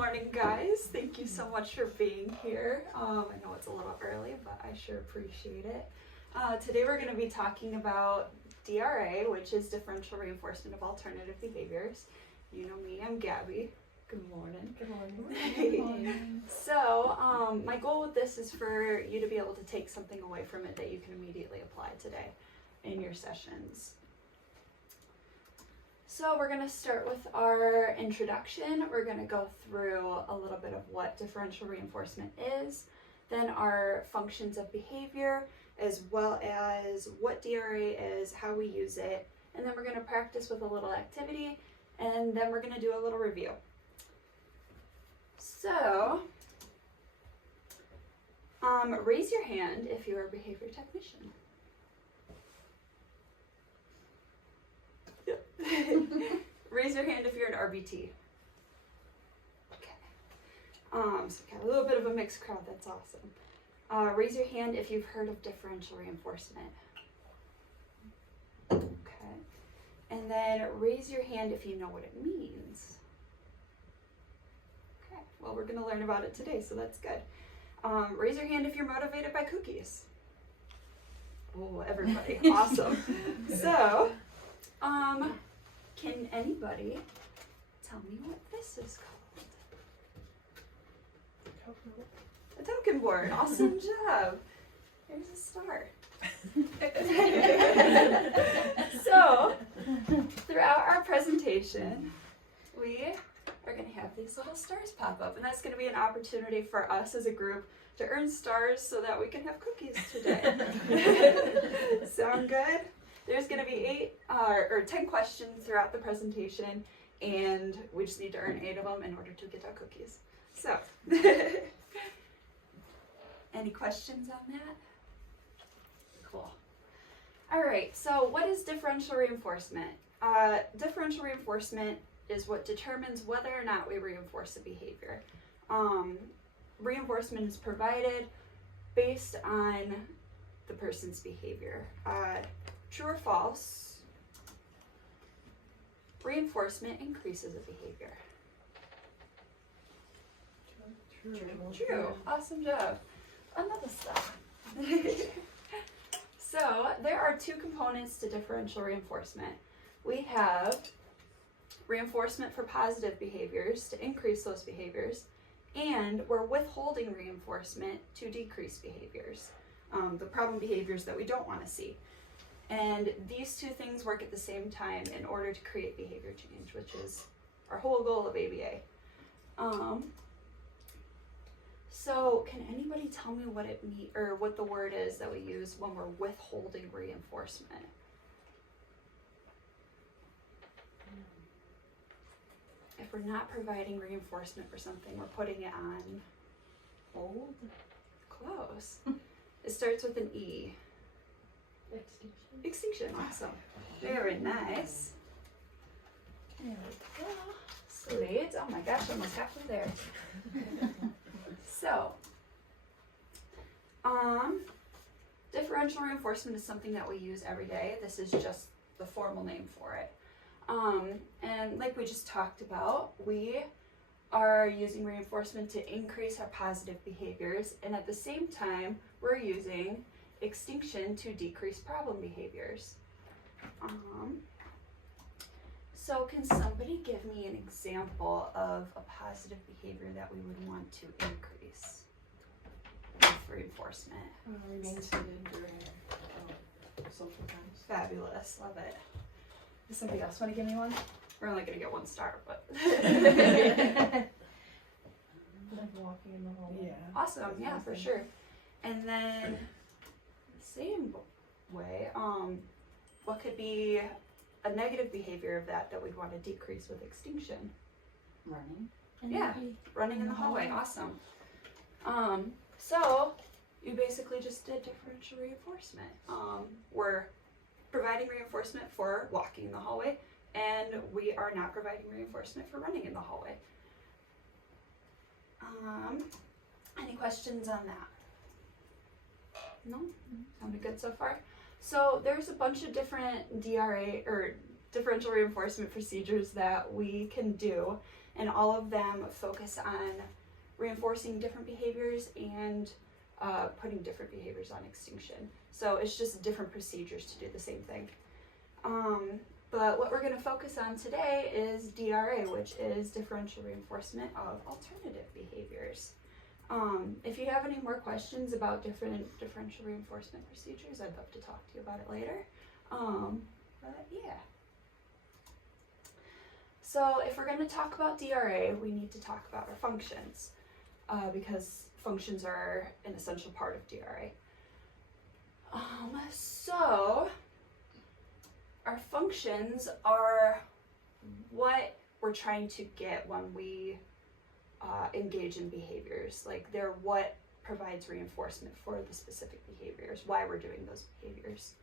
morning, guys. Thank you so much for being here. I know it's a little early, but I sure appreciate it. Today we're going to be talking about DRA, which is differential reinforcement of alternative behaviors. You know me, I'm Gabby. Good morning. Good morning. Good morning. So, my goal with this is for you to be able to take something away from it that you can immediately apply today in your sessions. So we're going to start with our introduction. We're going to go through a little bit of what differential reinforcement is, then our functions of behavior, as well as what DRA is, how we use it, and then we're going to practice with a little activity, and then we're going to do a little review. So, raise your hand if you're a behavior technician. Raise your hand if you're an RBT. Okay. So we got a little bit of a mixed crowd. That's awesome. Raise your hand if you've heard of differential reinforcement. Okay. And then raise your hand if you know what it means. Okay. Well, we're going to learn about it today, so that's good. Raise your hand if you're motivated by cookies. Oh, everybody. Awesome. So, can anybody tell me what this is called? A token board. Awesome job. Here's a star. So, throughout our presentation, we are going to have these little stars pop up, and that's going to be an opportunity for us as a group to earn stars so that we can have cookies today. Sound good? There's going to be 10 questions throughout the presentation, and we just need to earn 8 of them in order to get our cookies. So, any questions on that? Cool. All right, so what is differential reinforcement? Differential reinforcement is what determines whether or not we reinforce a behavior. Reinforcement is provided based on the person's behavior. True or false, reinforcement increases a behavior. True. Awesome job. Another star. So there are 2 components to differential reinforcement. We have reinforcement for positive behaviors to increase those behaviors, and we're withholding reinforcement to decrease behaviors, the problem behaviors that we don't want to see. And these 2 things work at the same time in order to create behavior change, which is our whole goal of ABA. So can anybody tell me what what the word is that we use when we're withholding reinforcement? If we're not providing reinforcement for something, we're putting it on hold. Close. It starts with an E. Extinction. Awesome. Very nice. There we go. Sweet. Oh my gosh, almost halfway there. So, differential reinforcement is something that we use every day. This is just the formal name for it. And like we just talked about, we are using reinforcement to increase our positive behaviors, and at the same time, we're using extinction to decrease problem behaviors. So can somebody give me an example of a positive behavior that we would want to increase with reinforcement? Remain seated during social times. Fabulous, love it. Does somebody else want to give me one? We're only going to get 1 star, but. Like walking in the hallway. Yeah. Awesome, yeah, for sure. And then, same way, what could be a negative behavior of that we'd want to decrease with extinction? Running. Yeah, running in the hallway, awesome. So, you basically just did differential reinforcement. We're providing reinforcement for walking in the hallway, and we are not providing reinforcement for running in the hallway. Any questions on that? No? Sounded good so far? So there's a bunch of different DRA or differential reinforcement procedures that we can do, and all of them focus on reinforcing different behaviors and putting different behaviors on extinction. So it's just different procedures to do the same thing. But what we're going to focus on today is DRA, which is differential reinforcement of alternative behaviors. If you have any more questions about different differential reinforcement procedures, I'd love to talk to you about it later. But yeah. So if we're going to talk about DRA, we need to talk about our functions, because functions are an essential part of DRA. So our functions are what we're trying to get when we engage in behaviors. Like, they're what provides reinforcement for the specific behaviors, why we're doing those behaviors.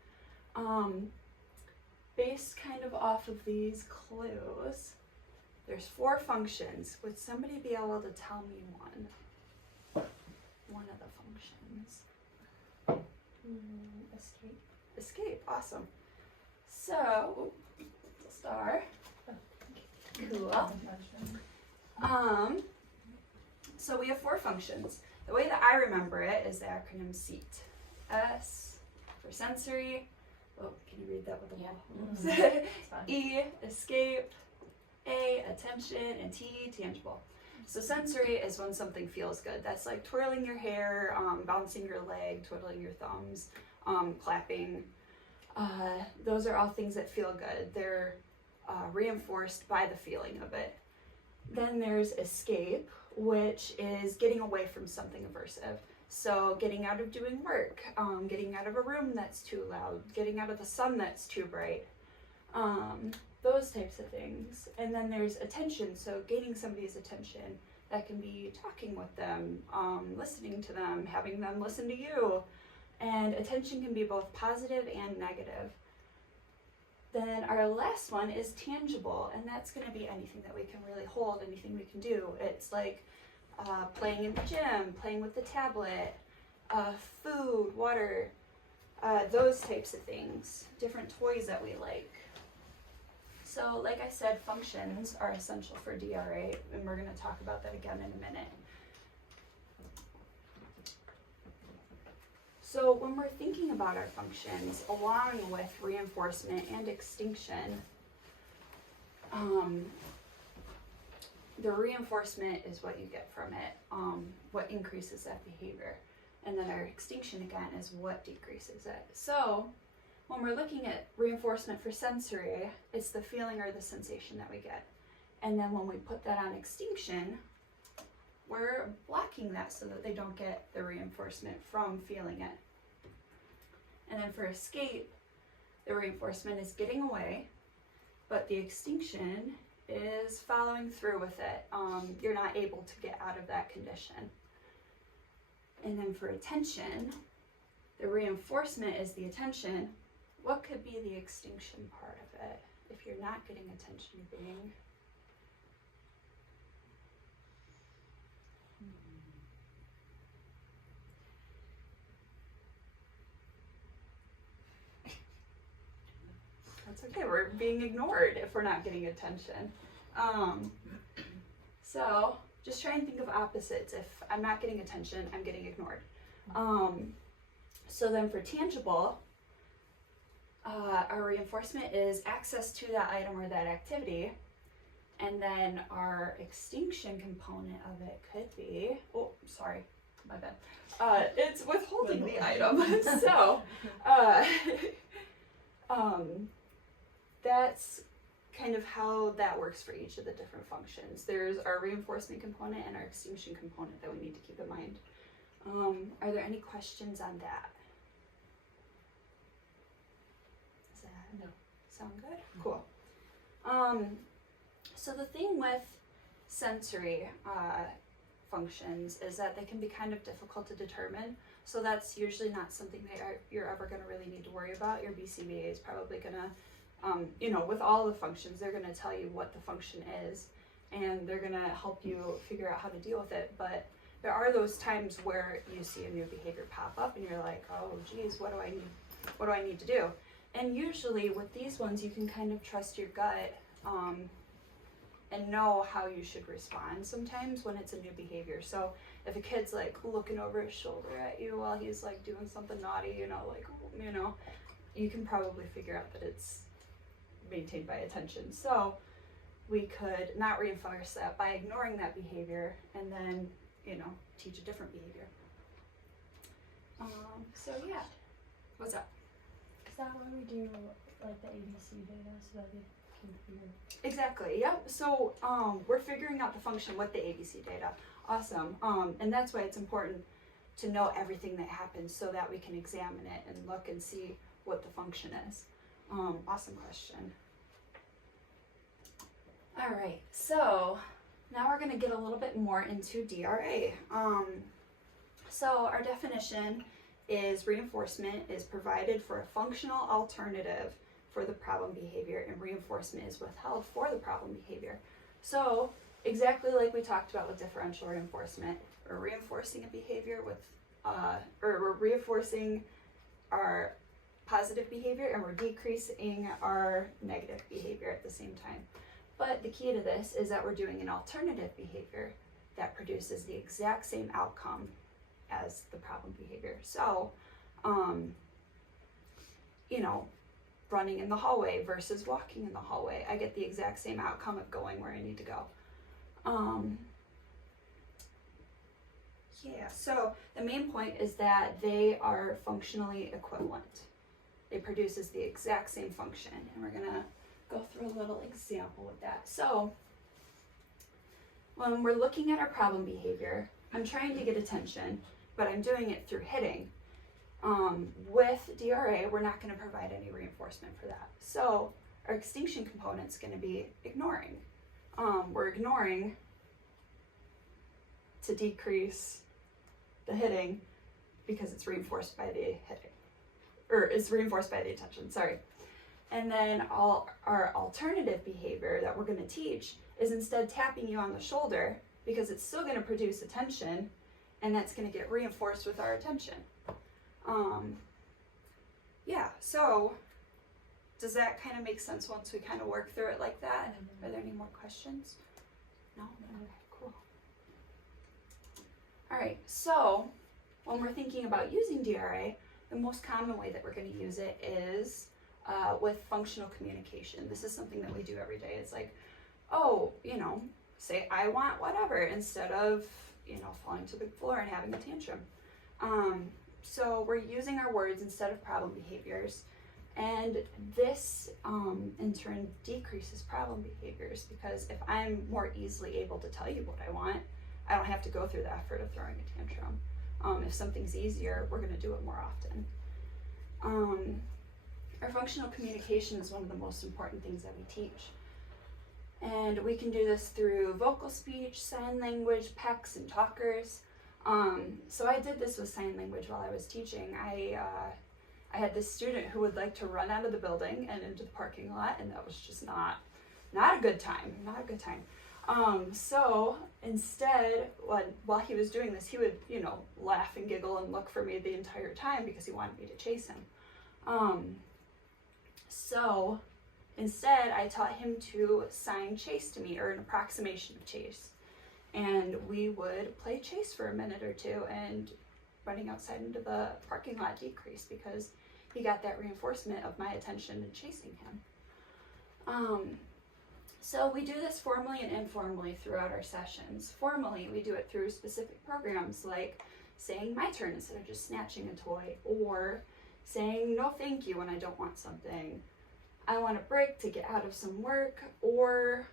Based kind of off of these clues, there's 4 functions. Would somebody be able to tell me one of the functions? Escape. Escape, awesome. So, star. Cool. So we have 4 functions. The way that I remember it is the acronym SEAT. S for sensory. Oh, can you read that with the wall? E, escape. A, attention, and T, tangible. So sensory is when something feels good. That's like twirling your hair, bouncing your leg, twiddling your thumbs, clapping. Those are all things that feel good. They're reinforced by the feeling of it. Then there's escape, which is getting away from something aversive. So getting out of doing work, getting out of a room that's too loud, getting out of the sun that's too bright, those types of things. And then there's attention, so gaining somebody's attention. That can be talking with them, listening to them, having them listen to you. And attention can be both positive and negative. Then our last one is tangible, and that's going to be anything that we can really hold, anything we can do. It's like playing in the gym, playing with the tablet, food, water, those types of things, different toys that we like. So like I said, functions are essential for DRA, and we're going to talk about that again in a minute. So when we're thinking about our functions, along with reinforcement and extinction, the reinforcement is what you get from it, what increases that behavior. And then our extinction, again, is what decreases it. So when we're looking at reinforcement for sensory, it's the feeling or the sensation that we get. And then when we put that on extinction, we're blocking that so that they don't get the reinforcement from feeling it. And then for escape, the reinforcement is getting away, but the extinction is following through with it. You're not able to get out of that condition. And then for attention, the reinforcement is the attention. What could be the extinction part of it? If you're not getting attention, you're being... That's okay, we're being ignored if we're not getting attention. So just try and think of opposites. If I'm not getting attention, I'm getting ignored. So then for tangible, our reinforcement is access to that item or that activity. And then our extinction component of it could be, oh, sorry, my bad. It's withholding the item. So, that's kind of how that works for each of the different functions. There's our reinforcement component and our extinction component that we need to keep in mind. Are there any questions on that? Does that sound good? Cool. So the thing with sensory functions is that they can be kind of difficult to determine. So that's usually not something that you're ever going to really need to worry about. Your BCBA is probably going to with all the functions, they're going to tell you what the function is, and they're going to help you figure out how to deal with it. But there are those times where you see a new behavior pop up, and you're like, oh, geez, what do I need to do? And usually with these ones, you can kind of trust your gut and know how you should respond sometimes when it's a new behavior. So if a kid's like looking over his shoulder at you while he's like doing something naughty, you can probably figure out that it's maintained by attention. So we could not reinforce that by ignoring that behavior and then, teach a different behavior. So yeah. What's up? Is that why we do like the ABC data so that they can figure? Exactly, yep. So we're figuring out the function with the ABC data. Awesome. And that's why it's important to know everything that happens so that we can examine it and look and see what the function is. Awesome question. All right, so now we're going to get a little bit more into DRA. So our definition is reinforcement is provided for a functional alternative for the problem behavior, and reinforcement is withheld for the problem behavior. So exactly like we talked about with differential reinforcement, we're reinforcing a behavior with, or we're reinforcing our positive behavior and we're decreasing our negative behavior at the same time. But the key to this is that we're doing an alternative behavior that produces the exact same outcome as the problem behavior. So, running in the hallway versus walking in the hallway, I get the exact same outcome of going where I need to go. So the main point is that they are functionally equivalent. It produces the exact same function, and we're gonna go through a little example with that. So when we're looking at our problem behavior, I'm trying to get attention, but I'm doing it through hitting. With DRA, we're not going to provide any reinforcement for that. So our extinction component is going to be ignoring. We're ignoring to decrease the hitting because it's reinforced by the hitting, or it's reinforced by the attention, sorry. And then our alternative behavior that we're going to teach is instead tapping you on the shoulder because it's still going to produce attention, and that's going to get reinforced with our attention. So does that kind of make sense once we kind of work through it like that? Are there any more questions? No? Okay, cool. All right, so when we're thinking about using DRA, the most common way that we're going to use it is with functional communication. This is something that we do every day. It's like, say I want whatever instead of, falling to the floor and having a tantrum. So we're using our words instead of problem behaviors, and this in turn decreases problem behaviors because if I'm more easily able to tell you what I want, I don't have to go through the effort of throwing a tantrum. If something's easier, we're going to do it more often. Our functional communication is one of the most important things that we teach. And we can do this through vocal speech, sign language, PECs, and talkers. So I did this with sign language while I was teaching. I had this student who would like to run out of the building and into the parking lot, and that was just not a good time, So instead, while he was doing this, he would, laugh and giggle and look for me the entire time because he wanted me to chase him. So instead, I taught him to sign chase to me, or an approximation of chase. And we would play chase for a minute or two, and running outside into the parking lot decreased because he got that reinforcement of my attention and chasing him. So we do this formally and informally throughout our sessions. Formally, we do it through specific programs like saying my turn instead of just snatching a toy, or saying no thank you when I don't want something. I want a break to get out of some work, or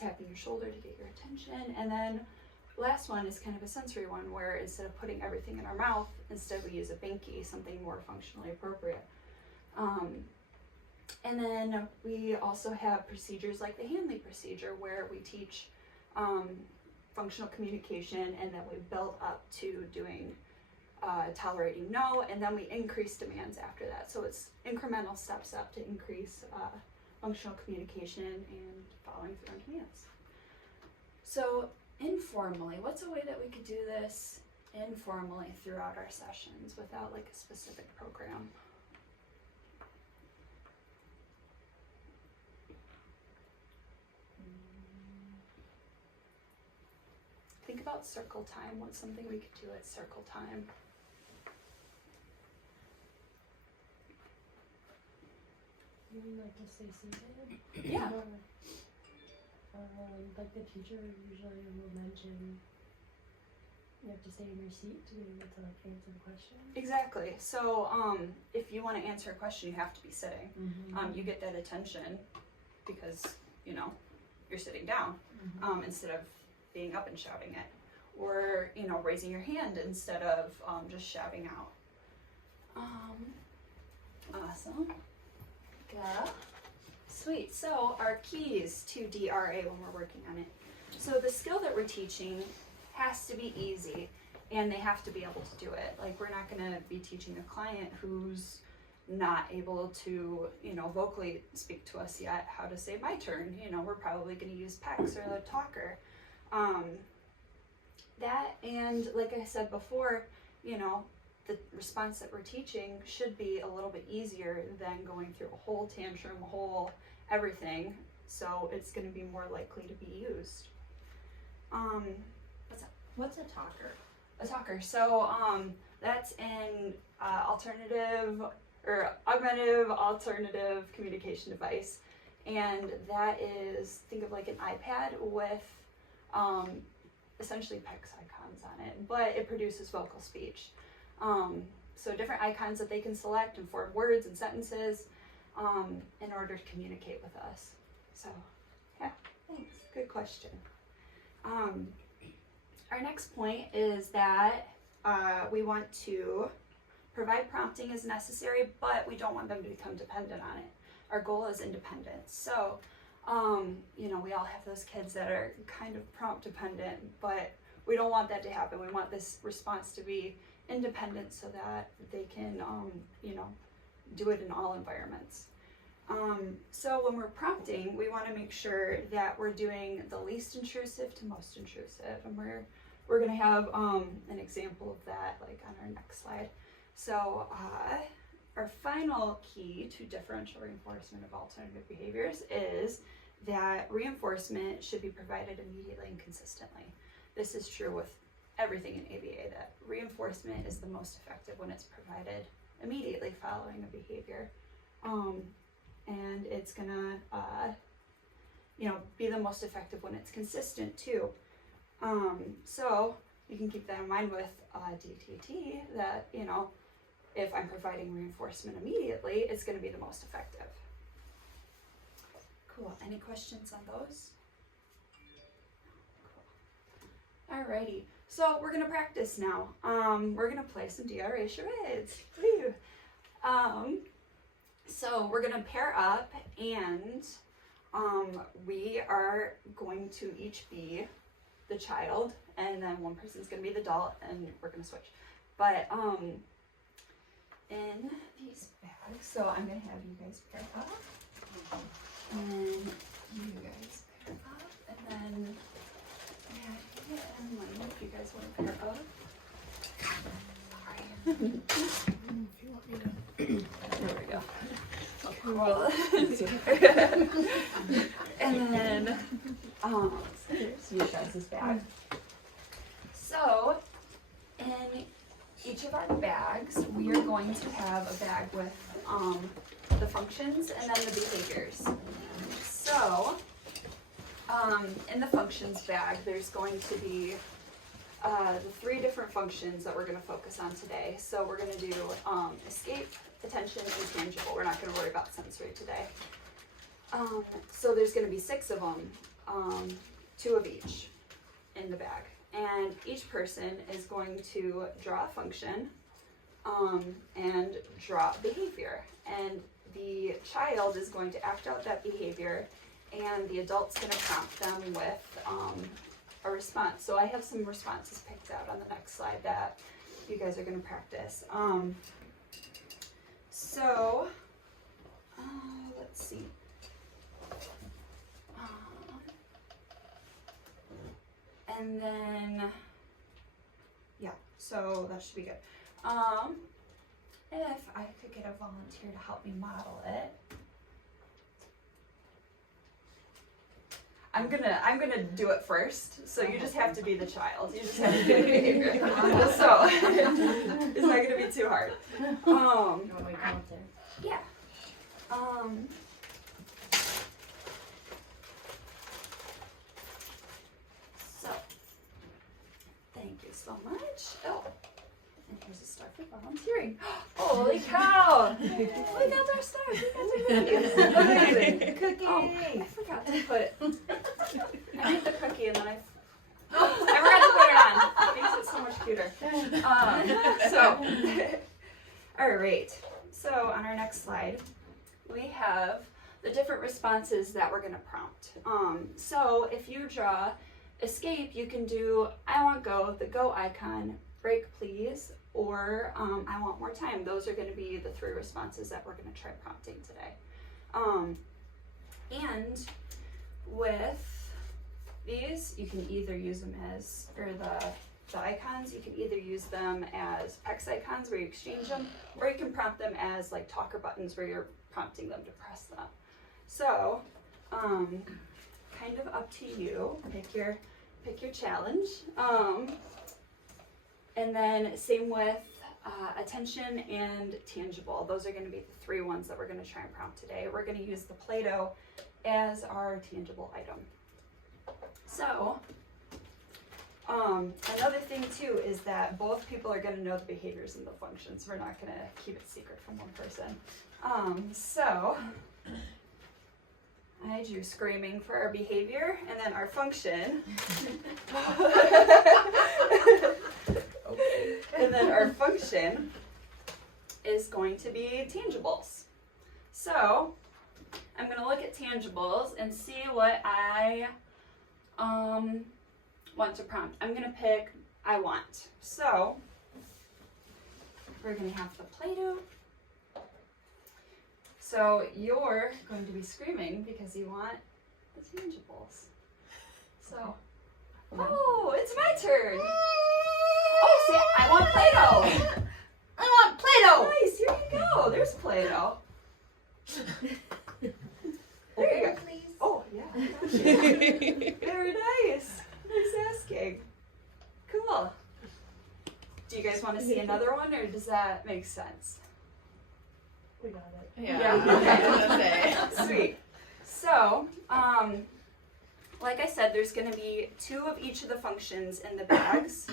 tapping your shoulder to get your attention. And then last one is kind of a sensory one where instead of putting everything in our mouth, instead we use a binky, something more functionally appropriate. And then we also have procedures like the Hanley procedure where we teach functional communication, and then we build up to doing tolerating no, and then we increase demands after that. So it's incremental steps up to increase functional communication and following through on commands. So informally, what's a way that we could do this informally throughout our sessions without like a specific program? about circle time. What's something we could do at circle time? You mean like to stay seated? Yeah. Like the teacher usually will mention you have to stay in your seat to be able to like answer the question. Exactly. So if you want to answer a question, you have to be sitting. Mm-hmm. You get that attention because, you know, you're sitting down instead of being up and shouting it. Or, you know, raising your hand instead of just shouting out. Awesome. Yeah. Sweet. So our keys to DRA when we're working on it. So the skill that we're teaching has to be easy and they have to be able to do it. Like we're not going to be teaching a client who's not able to, you know, vocally speak to us yet how to say my turn. You know, we're probably going to use PECs or the talker. That and like I said before, you know, the response that we're teaching should be a little bit easier than going through a whole tantrum, a whole everything. So it's going to be more likely to be used. What's a talker? A talker. So that's an augmentative alternative communication device, and that is, think of like an iPad with essentially PECs icons on it, but it produces vocal speech. So different icons that they can select and form words and sentences in order to communicate with us. So yeah, thanks. Good question. Our next point is that we want to provide prompting as necessary, but we don't want them to become dependent on it. Our goal is independence. So, you know, we all have those kids that are kind of prompt dependent, but we don't want that to happen. We want this response to be independent so that they can, you know, do it in all environments. So when we're prompting, we want to make sure that we're doing the least intrusive to most intrusive, and we're going to have an example of that like on our next slide. So our final key to differential reinforcement of alternative behaviors is that reinforcement should be provided immediately and consistently. This is true with everything in ABA, that reinforcement is the most effective when it's provided immediately following a behavior. And it's gonna, you know, be the most effective when it's consistent too. So you can keep that in mind with DTT, that, you know, if I'm providing reinforcement immediately, it's gonna be the most effective. Cool, any questions on those? Cool. Alrighty, so we're gonna practice now. We're gonna play some DRA charades. Woo! So we're gonna pair up, and we are going to each be the child, and then one person's gonna be the adult, and we're gonna switch. But in these bags, so I'm gonna have you guys pair up, and you guys pair up, and then Maddie and Lynn, if you guys want to pair up. Sorry. If you want me to. There we go. Cool. And then, here's you guys' bag. So, in each of our bags, we are going to have a bag with the functions and then the behaviors. So, in the functions bag, there's going to be the 3 different functions that we're going to focus on today. So we're going to do escape, attention, and tangible. We're not going to worry about sensory today. So there's going to be 6 of them, 2 of each in the bag. And each person is going to draw a function and draw a behavior. And the child is going to act out that behavior, and the adult's going to prompt them with a response. So I have some responses picked out on the next slide that you guys are going to practice. Let's see. And then, yeah, so that should be good. If I could get a volunteer to help me model it. I'm gonna do it first, so you just have to be the child. You just have to do the behavior. So it's not gonna be too hard. Oh, wait, count there. Yeah. So thank you so much. Oh, and here's a star for volunteering. Holy cow! We got our stars. We got our cookies. Cookie! Oh, I forgot to put. I made the cookie and then I forgot to put it on. It makes it so much cuter. All right. So on our next slide, we have the different responses that we're going to prompt. So if you draw escape, you can do I want go, the go icon, break please, or I want more time. Those are going to be the 3 responses that we're going to try prompting today. And with these, you can either use them as, or the icons, you can either use them as PEX icons where you exchange them, or you can prompt them as like talker buttons where you're prompting them to press them. So, kind of up to you. Pick your challenge. And then same with attention and tangible. Those are going to be the 3 ones that we're going to try and prompt today. We're going to use the Play-Doh as our tangible item. So, another thing too is that both people are going to know the behaviors and the functions. We're not going to keep it secret from one person. So, I drew screaming for our behavior, and then our function. Okay. And then our function is going to be tangibles. So, I'm going to look at tangibles and see what I want to prompt. I'm going to pick I want. So, we're going to have the Play-Doh. So, you're going to be screaming because you want the tangibles. So, oh, it's my turn. Oh, see, I want Play-Doh. I want Play-Doh. Nice, here you go. There's Play-Doh. There you go. Please. Oh, yeah. Very nice. Nice asking. Cool. Do you guys want to see another one, or does that make sense? We got it. Yeah. Okay. Sweet. So, like I said, there's going to be 2 of each of the functions in the bags.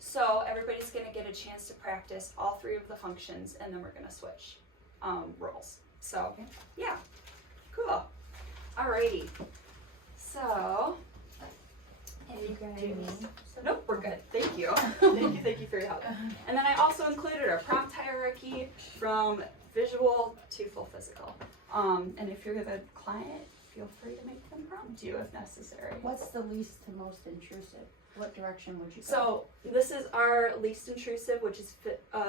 So everybody's going to get a chance to practice all 3 of the functions, and then we're going to switch roles. So, yeah. Cool. Alrighty. So, if you guys... Nope, we're good. Thank you. Thank you for your help. And then I also included our prompt hierarchy from visual to full physical. And if you're the client, feel free to make them prompt you if necessary. What's the least to most intrusive? What direction would you go? So this is our least intrusive, which is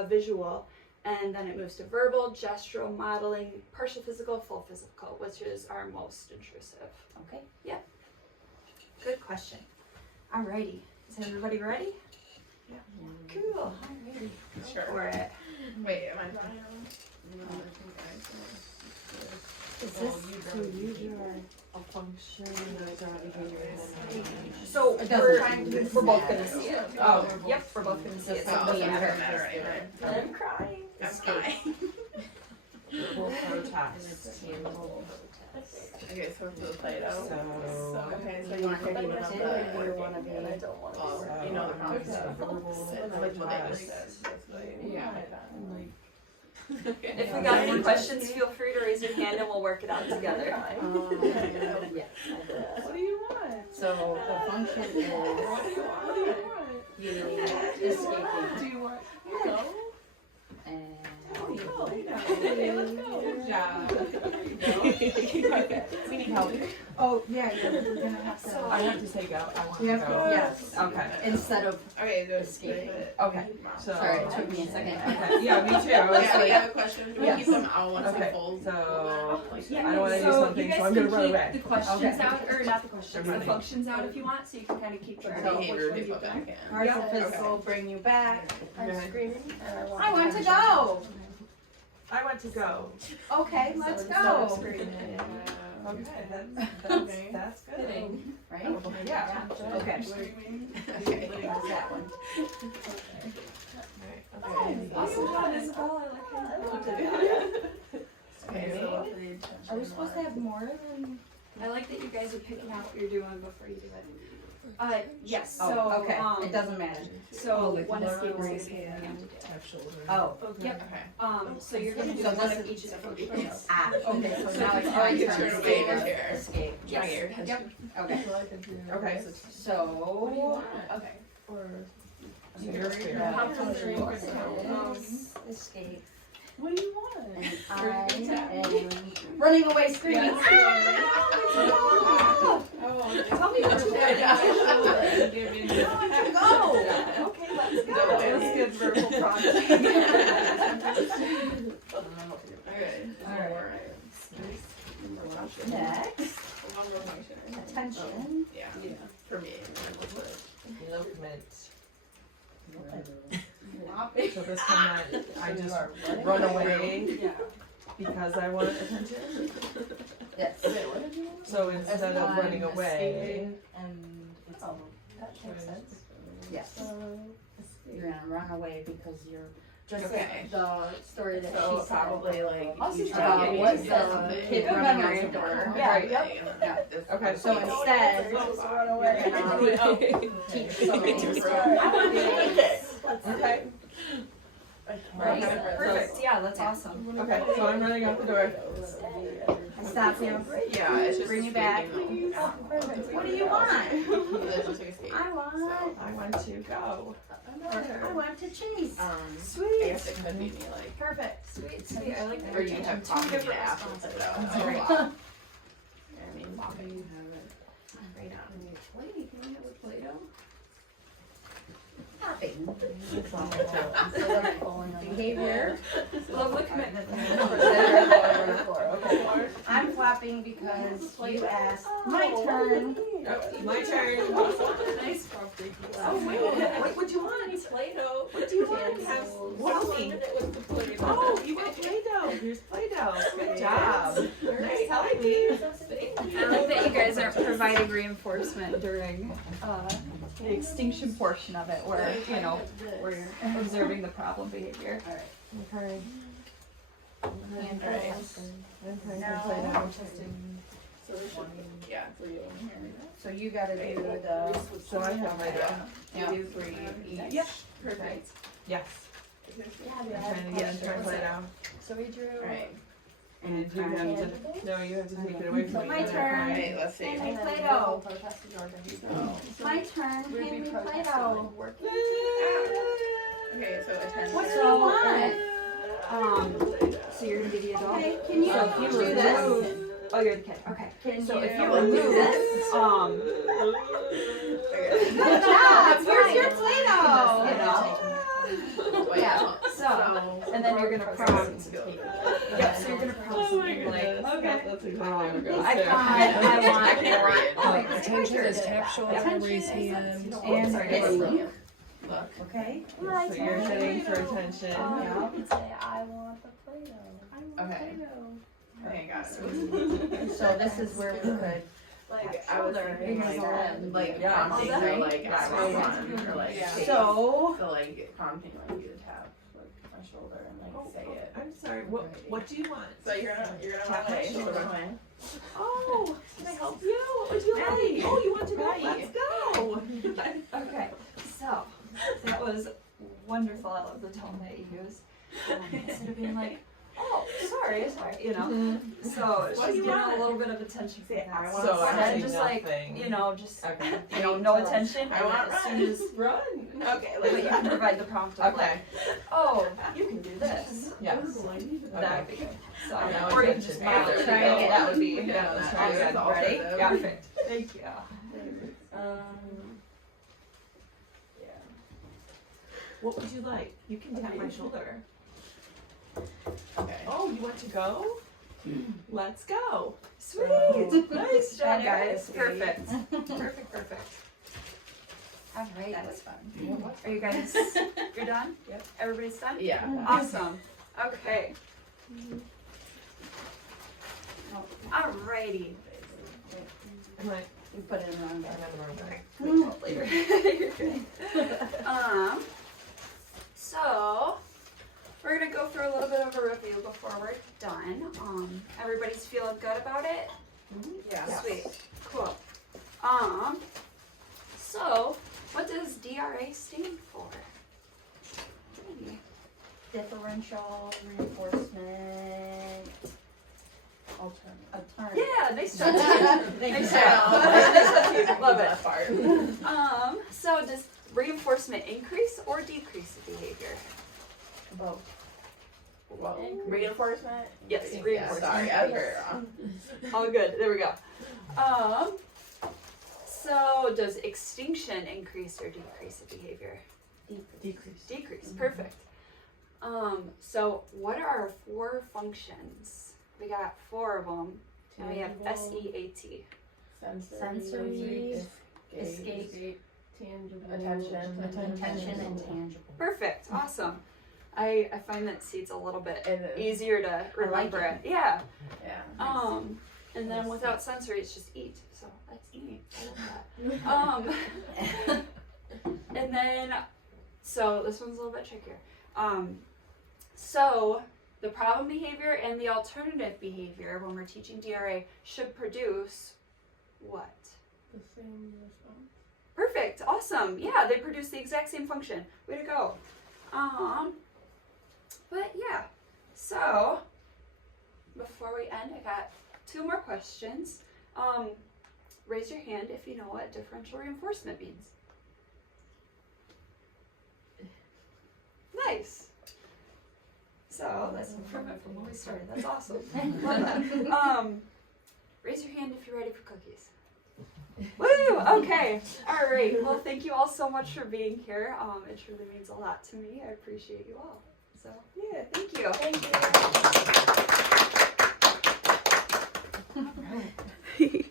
visual, and then it moves to verbal, gestural, modeling, partial physical, full physical, which is our most intrusive. Okay. Yep. Good question. Alrighty. Is everybody ready? Yeah. Cool. Sure. For it. Wait, am I drawing? Is this to use a function So It doesn't we're both gonna matter. see it. Oh, yep, we're both gonna see it. So it Oh, doesn't yeah, matter. doesn't matter anyway. I'm crying. I'm fine. Okay, so for the Play-Doh. Okay, so you want to pick one of the, or do you want to be? I don't want to. well, you know the prompts. Like what they just said, basically. Yeah. If we got any questions, feel free to raise your hand and we'll work it out together. Yes, I did. What do you want? So the function is What do you want? you escaping Do you want to go? and Okay, let's go. Good job. We need help. oh yeah, we're gonna have to. I have to say go. I want We to have go. yes. Okay. Instead of Okay, just escaping. Okay. So. sorry, it took me a second. Okay. Yeah, me too. I was Yeah, we like, have a question. Do we keep them out once okay. they fold? So. Yeah, I don't want to do so something, you guys so I'm gonna can run keep away. the questions Okay. out, or not the questions, I'm the running. functions out if you want, so you can kind of keep track of Behavior which people ones back you in. Partial Yeah. physical bring you back. I'm Okay. screaming. I want to go. I want to go. Okay, let's So instead of go. screaming, Okay, that's good. Fitting. Yeah. Okay. Okay. How's that one? Okay. Awesome job, Isabel. I like how you did that. Okay, so for the attention Are we supposed to mark. have more than? I like that you guys are picking out what you're doing before you do it. Yes, so, Oh, okay, it doesn't matter. so like one lower escape is gonna right be what you have to do. Have shoulder. Oh, Yep, Okay. so you're gonna do So one this of each of these. ah, okay, so So now you it's can my always turn turn to away escape. here. Escape. Tired. Yep. Okay, Okay. so. Okay. So you're scared. Escape. What do you want? And I am running away screaming. Oh, Tell me what you want. Go. Okay, let's go. Let's get verbal prompting. Alright. Next, attention. Yeah. For me. Elopement. Elopement. So this time I just run away Yeah. because I want attention. Yes. So instead of running away, And it's all, that makes sense. Yes. You're gonna run away because you're just Okay. the story that So she said. probably like Also you about try to get what me to the something. kid Good running memory. out the door. Yeah. Yeah. Okay. So instead, Run we're gonna teach some okay. Right. Okay. Perfect, yeah, that's awesome. Okay, so I'm running out the door. I stop you. Yeah, it's just Bring you back. escaping them. What do you want? He lives to escape. I want I want to go. to chase. I Sweet. guess it could be me like, Perfect. Sweet, sweet, I like that. or you have Two coffee different after responses. it out. That's Oh, great. wow. I mean, popping. Right on. Wait, can we have a Play-Doh? Popping. Okay. Behavior. Love the commitment. Okay. I'm clapping because you asked. My turn. My turn. Nice puppy. Oh, wait, what do you want? Play-Doh. What do you want? Have, tell me. Oh, you want Play-Doh. Here's Play-Doh. Good job. Nice helping me. I like that you guys are providing reinforcement during the extinction portion of it, where, you know, where you're observing the problem behavior. Okay. Hand Alright. Now- So this should be, yeah, 3 of them here. So you gotta do the. So I have my Yeah. You do 3 each. Yep. Perfect. Yes. I'm trying to get into Play-Doh. So we drew. Alright. And you have to, no, you have to take it away from me. My turn. Alright, let's see. Hand me Play-Doh. So, My turn. Hand me Play-Doh. okay, so attention. What do you want? So you're gonna be the adult? Okay, can you So if you do remove, this? oh, you're the kid, okay. Can So you if you do remove, this? Good job. Where's your Play-Doh? You know? Wait, Yeah, so, and then you're gonna prompt. go. Yep, so you're gonna prompt something like, Okay. That's exactly what I'm gonna I say. want, Attention is tap shoulder, raise hand. and sorry, Look. Okay. So you're heading for attention. Yeah. Say, I want the Play-Doh. Okay. Okay, got it. So this is where we could. Like, I was thinking like Yeah. prompting or like I want one or like Yeah. shake. So. So like prompting like you to tap like my shoulder and like say it. I'm sorry, what do you want? So you're gonna Tap run my away. shoulder. Run. Oh, can I help you? What would you like? Maddie. Oh, you want to go? Maddie. Let's go. okay, so, that was wonderful, I love the tone that you used. Instead of being like, oh, sorry, you know, so What do she's you getting want? a little bit of attention from Say, that. I want So Instead actually of just like, nothing. you know, just, Okay. you know, no attention, I and want then as soon as, run. Okay, but you can provide the prompt of like, Okay. oh, you can do this. Yes. That would be good. So, Oh, now or you can attention. just Yeah, smile. there we Try go. it. That would be, Yeah, that was that's really good. all Ready? for them. Yeah, perfect. Thank you. What would you like? You can tap my shoulder. Okay. Oh, you want to go? Let's go. Sweet. Nice job, That guys. is Perfect. Perfect. All right. That was fun. Are you guys, you're done? Yep. Everybody's done? Yeah. Awesome. Okay. Alrighty. I'm like, You put it in the wrong bag. I'm on the wrong bag. Later. You're good. So we're gonna go through a little bit of a review before we're done. Everybody's feeling good about it? Yeah. Sweet. Cool. So what does DRA stand for? Differential reinforcement alternative. Yeah, they start. They Nice start. job. Love it. That part. So does reinforcement increase or decrease the behavior? Both. Well, reinforcement? Yes, Yeah, reinforcement. sorry, I heard it wrong. All good. There we go. So does extinction increase or decrease the behavior? Decrease. Decrease. Perfect. So what are our 4 functions? We got 4 of them, and we have SEAT. Sensory, Escape. Tangible. Attention. attention, and tangible. Perfect. Awesome. I find that C's a little bit It is. easier to remember it. it. Yeah. Yeah. And then without sensory, it's just eat. So that's neat. I love that. And then, so this one's a little bit trickier. So the problem behavior and the alternative behavior, when we're teaching DRA, should produce what? The same response. Perfect. Awesome. Yeah, they produce the exact same function. Way to go. But yeah, so before we end, I got 2 more questions. Raise your hand if you know what differential reinforcement means. Nice. So that's an improvement from when we started. That's awesome. Love that. Raise your hand if you're ready for cookies. Woo! Okay. All right. Well, thank you all so much for being here. It truly means a lot to me. I appreciate you all. So yeah, thank you. Thank you. All right.